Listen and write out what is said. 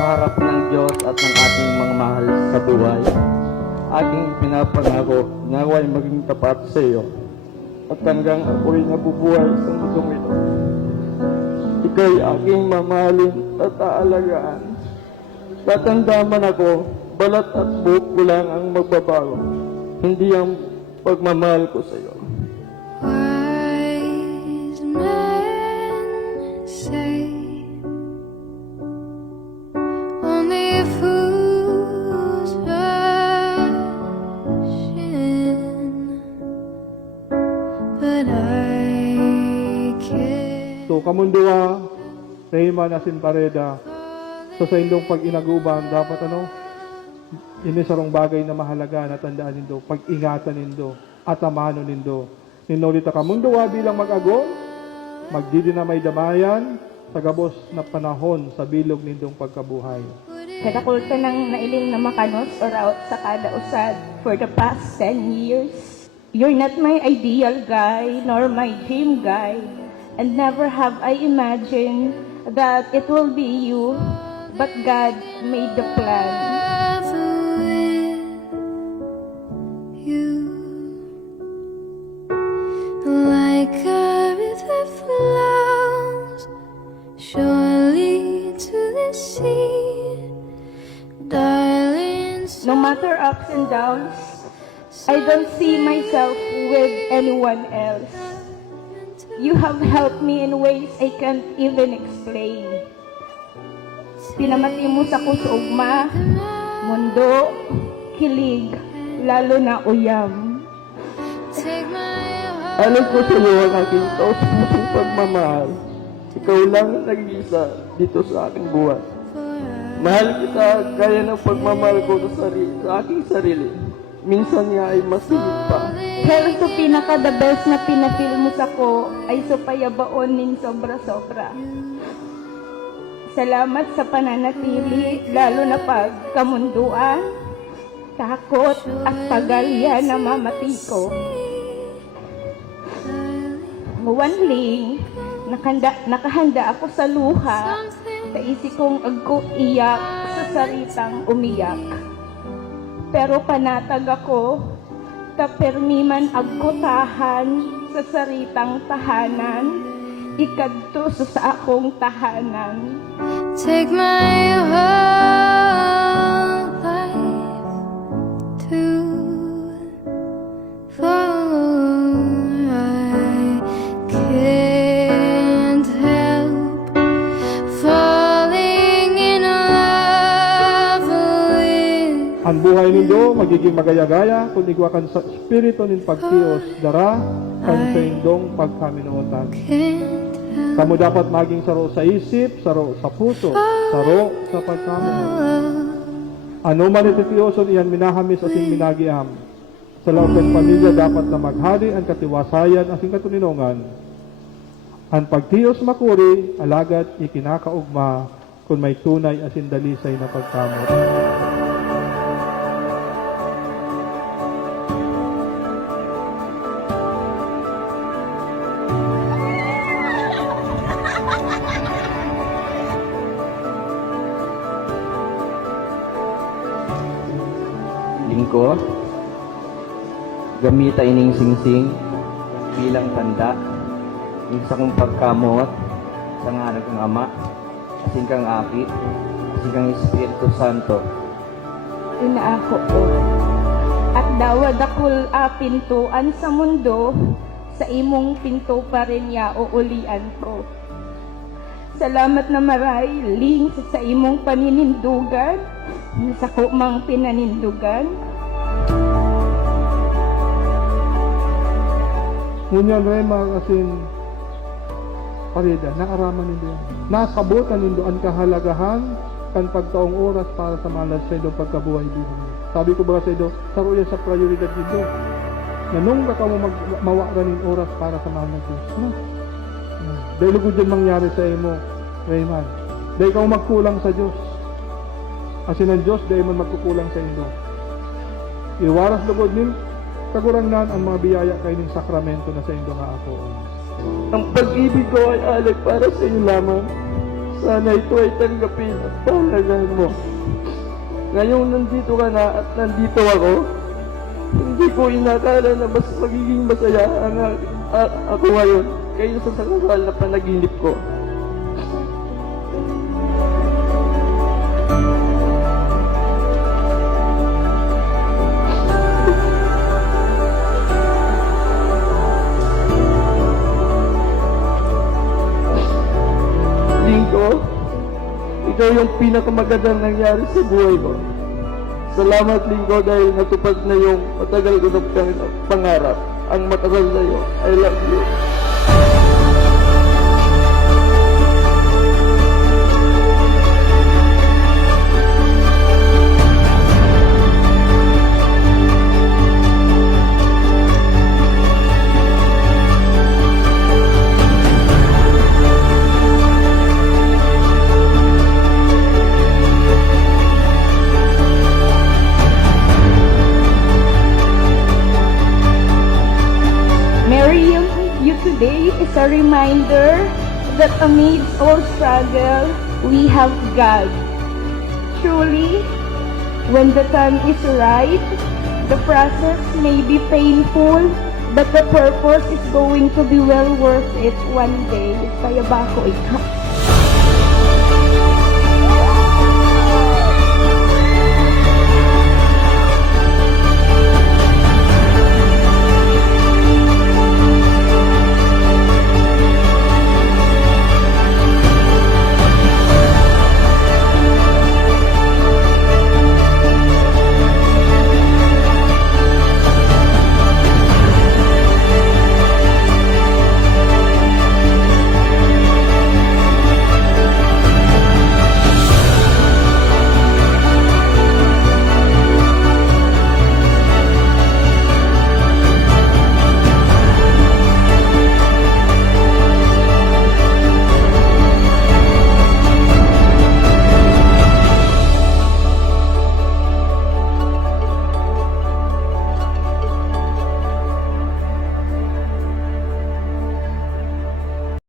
sa harap ng Diyos at ng ating mga mahal sa buhay. Aking pinapangako na ako ay maging tapat sa iyo at hanggang ako'y nabubuhay sa mundong ito. Ika'y aking mamahalin at aalagaan. Tatanda ako, balat at buhok ko lang ang magbabago, hindi ang pagmamahal ko sa iyo. Wise men say only fools rush in, but I can't. So, kamundua, Rayman asin pareda, sa indong pag inaguban, dapat inisarong bagay na mahalaga na tandaan nindo, pag-ingatan nindo, at amano nindo. Ninolita kamundua bilang mag-agon, magdidi na may damayan, sa gabos na panahon sa bilog nindong pagkabuhay. Kadakulta ng nailing na makanos or out sa kada usad for the past 10 years. You're not my ideal guy, nor my dream guy, and never have I imagined that it will be you, but God made the plan. Like a river flows surely to the sea, darling. No matter ups and downs, I don't see myself with anyone else. You have helped me in ways I can't even explain. Pinamati mo sa kusugma, mundo, kilig, lalo na uyam. Take my Alam ko sa iyo ang aking taos-pusong pagmamahal. Ikaw lang ang nag-iisa dito sa aking buhay. Mahal kita gaya ng pagmamahal ko sa aking sarili. Minsan nga ay mas higit pa. Hell to pinaka the best na pinafeel mo sa ko ay supayabaon nin sobra-sobra. Salamat sa pananatili, lalo na pag kamunduan, takot at pagalya na mamati ko. Muwanling, nakahanda ako sa luha, sa isip kong agko iyak sa saritang umiyak. Pero panatag ako, kapermiman agko tahan sa saritang tahanan, ikadto sa akong tahanan. take my whole life to follow. I can't help falling in love with. Ang buhay nindo magiging magaya-gaya kung igwakan sa espiritu nin pagtios dara kan sa indong pagkaminuotan. Can't help. Kamu dapat maging saro sa isip, saro sa puso, saro sa pagkamuno. Ano man ititiyoson iyan minahamis asin minagiam. Sa loob ng pamilya dapat na maghari ang katiwasayan asin katuninongan. Ang pagtiyos makuri, alagad ikinakaugma kung may tunay asin dalisay na pagkamot. Lingko, gamita ining singsing bilang tanda ng sa kong pagkamot sa ngalan kang Ama, asin kang Aki, asin kang Espiritu Santo. Inaako ko, at dawad akul pintuan sa mundo, sa imong pinto pa rin ya uulian ko. Salamat na maray, ling sa imong paninindugan, sa kumang pinanindugan. Ngunyan Rema asin parida, naaraman nindo. Nasabutan nindo ang kahalagahan kan pagtaong oras para sa malas sa ido pagkabuhay dito. Sabi ko ba sa ido, saro yan sa prioridad nindo. Na nung ka mo mawakanin oras para sa mahal ng Diyos. Dahil ko dyan mangyari sa imo, Rayman. Dahil ka magkulang sa Diyos. Asin ang Diyos, dahil man magkukulang sa indo. Iwaras lugod nin, kagurangan ang mga biyaya kayo ng sakramento na sa indo nga ako. Ang pag-ibig ko ay alay para sa iyo lamang. Sana ito ay tanggapin at pahalagahan mo. Ngayong nandito ka na at nandito ako, hindi ko inakala na mas magiging masaya ako ngayon kaysa sa kasal na panaginip ko. Linggo, ikaw yung pinakamagandang nangyari sa buhay ko. Salamat, Linggo, dahil natupad na yung matagal ko na pangarap. Ang matagal na yun. I love you. Marrying you today is a reminder that amidst all struggle, we have God. Truly, when the time is right, the process may be painful, but the purpose is going to be well worth it one day. Kaya ba ako ikaw?